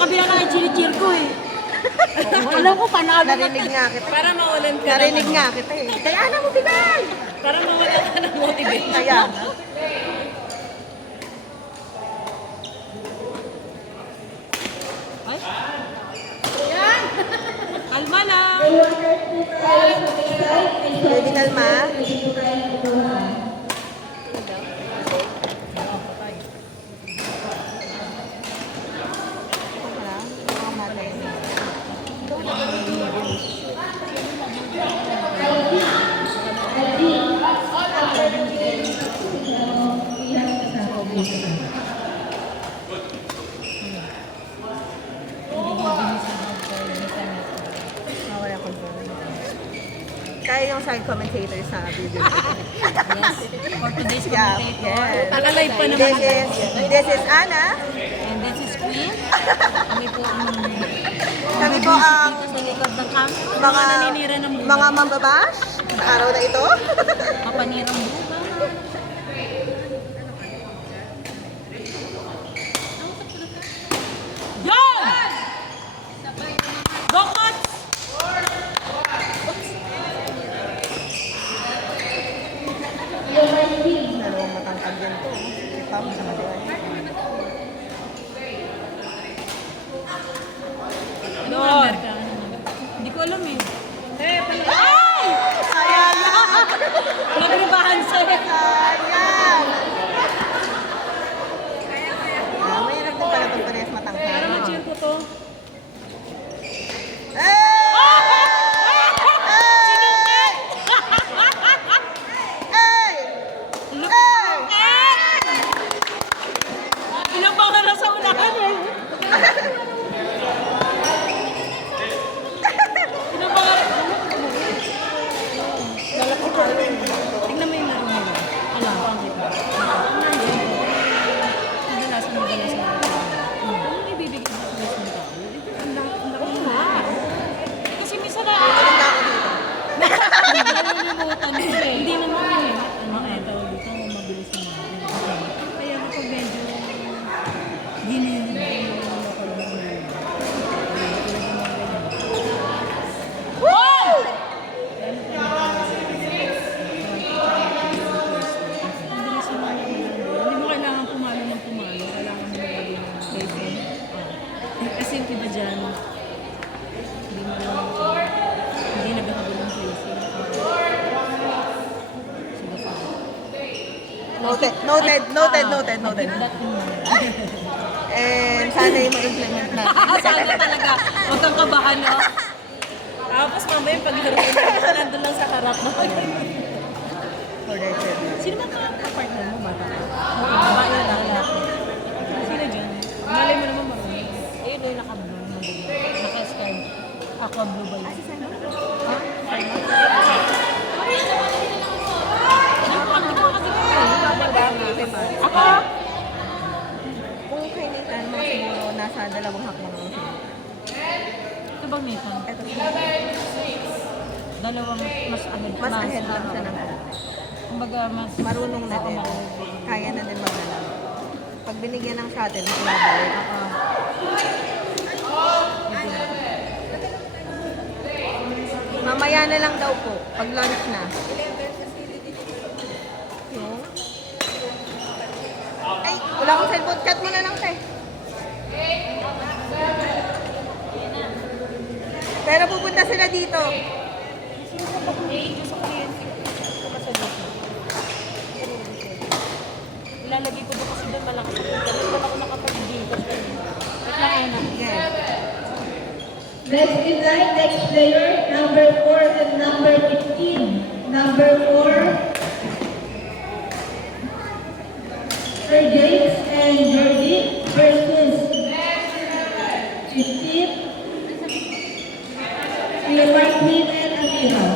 kabila na yung chinichir ko eh. Alam ko, panalo na. Narinig nga kita. Para mawalan ka Narinig ng- nga kita eh. Kaya na mo bigay! Para mawalan ka ng motivation. Kaya na. Ay? Yan! Kalma lang. Pwede kalma. Kaya yung side commentator sa video. Yes. For today's Yeah, commentator. yes. Naka-live pa naman. This is Anna. And this is Queen. Kami po ang Kami po ang dito sa likod ng camera. mga naninira ng buhay. mga mambabash sa araw na ito. Kapanirang buka. Yon! Dokot! Dalawang matangkad yan to. Si Pam sa kaliwa. Ano number ka? Hindi ko alam eh. Ay! Sayang! Nagribahan sa'yo. Sayang! Mahirap din pala itong parehas matangkad. Para ma-cheer ko to. Ilang pa nga na sa unahan eh. Ilang pa nga na. Tingnan mo yung laro nila. Alam. Kadalasan mo dala sa ano ibibigay mo sa isang tao? Ang laki nga. Kasi minsan na Nalilimutan mo eh. Hindi naman yun eh. Ano kaya tawag dito? Mabilis na mga. Kaya kapag medyo ginihin mo yung local na hindi mo kailangan pumalo ng pumalo. Kailangan mo lagi ng placing. Kasi yung iba dyan, hindi mo lang, hindi naghahabol ng placing. Noted, noted, noted, noted, noted. That in mind. And sana yung ma-implement natin. sana talaga. Huwag kang kabahan, no? Tapos mamaya yung paglaro mo, nandun lang sa harap mo. Corrected. Sino ba ka-partner mo, bata? Babae na lalaki. Sino dyan? Malay mo naman marunong. Ayun, yung naka-blue. Naka-sky. Aqua blue ba yun? Ha? Ako? Kung kainitan mo siguro nasa dalawang hakbang lang sila. Ito bang Nathan? Ito, Dalawang mas ahead. mas ahead lang siya ng Kumbaga, mas marunong na din. Kaya na din magdalaw. Pag binigyan ng shuttle, maglabay. Mamaya na lang daw po, pag lunch na. Yung? Ay, wala akong cellphone. Chat mo na lang, te. Pero pupunta sila dito. ilalagay ko doon kasi doon malakas. Ganun naman ako nakapag-dito. Wait lang, Ena. Yes. Let's invite next player, number 4 and number 15. Number 4, Sir James and Jordi versus 15, Sir Martin and Amira.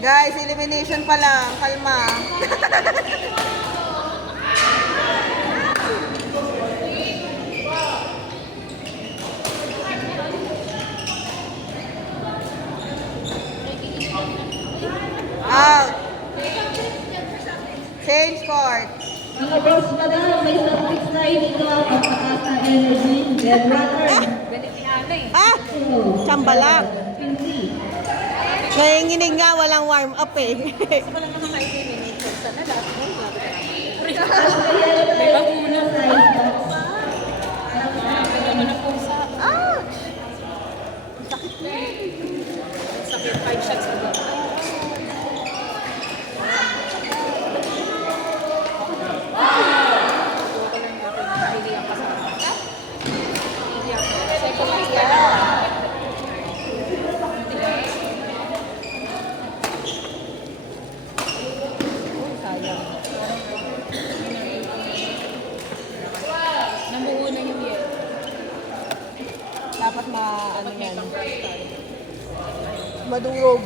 Guys, elimination pa lang. Kalma. Out. Change court. Mga bros, madam, may subjects na ito ang pagkakasa energy. Then runner. Ah! Chambalak. Pinsi. Nanginginig nga, walang warm up eh. May bakuna. Ouch! Sakit, 5 shots ago. Nabuo na yung yelo. Dapat ano yan. Madurog.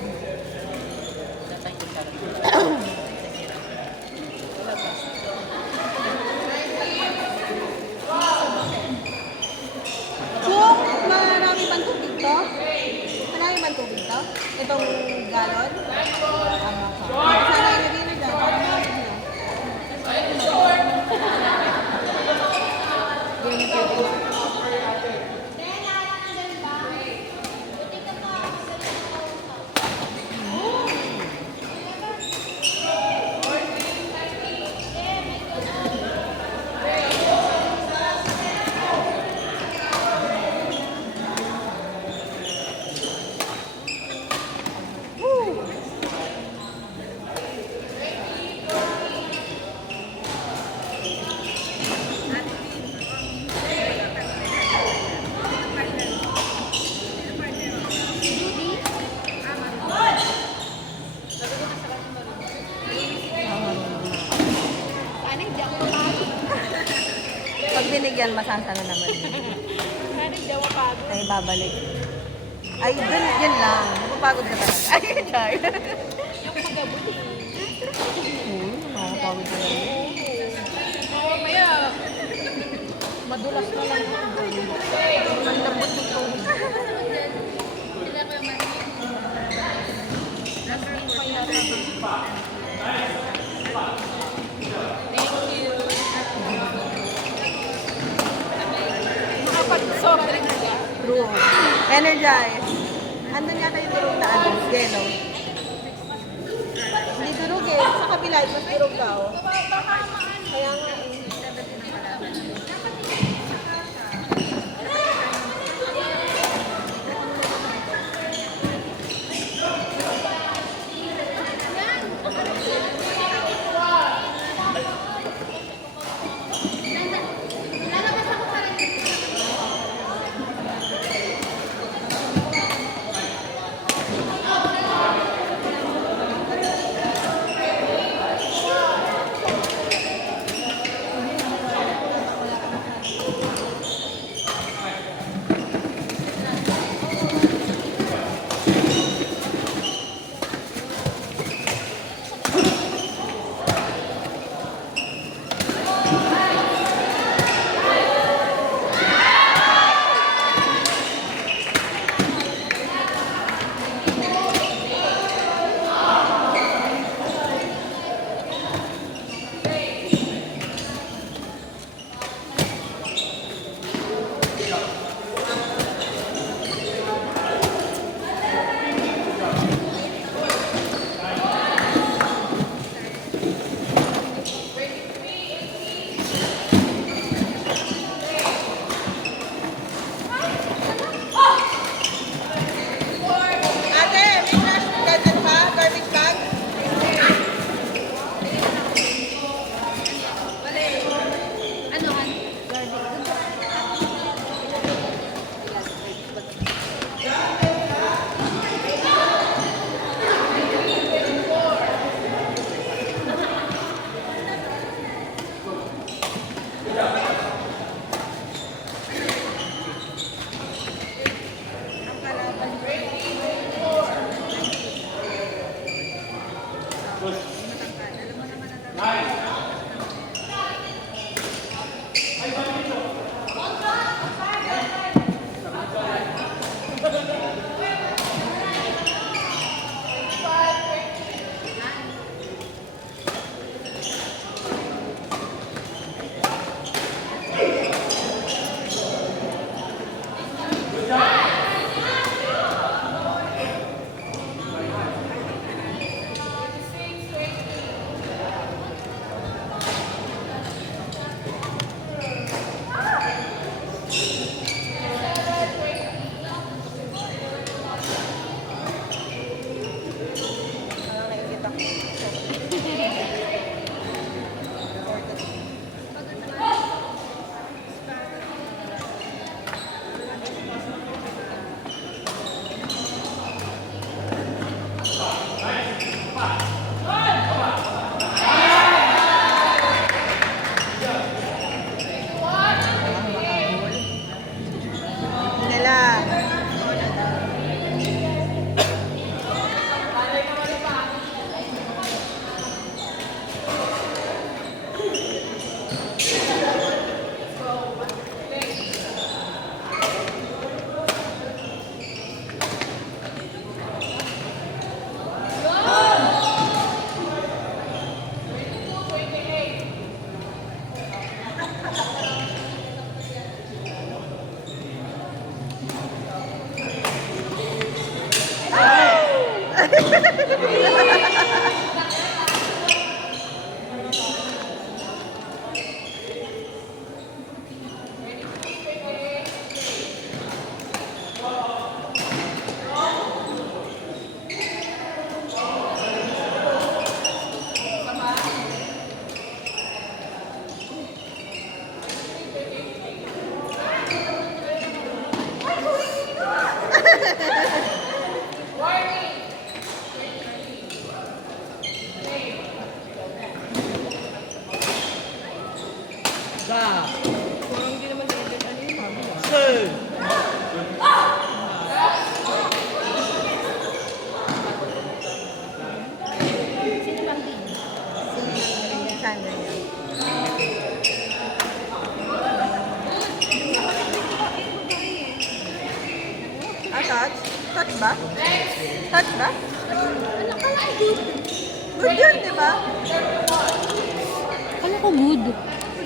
Kung marami bang tubig to? Marami bang tubig to? Itong galon? Tama ka. Sana ilagay na dyan. Pag binigyan, masasana naman yun. Ay, babalik. Ay, dun, yun lang. Napapagod ka talaga. Ay, char. Yung paggabuti. Oo, nakakapagod ka talaga. Mamaya, madulas na lang yung Ang lambot nito. Makapag-soft drink siya. True. Energize. Andun yata yung durog na ano, yellow. Hindi durog eh. Sa kabila, mas durog daw. Kaya nga eh. Channel yan. Ah, touch? Touch ba? Touch ba? Good yun, di ba? Kala ko good.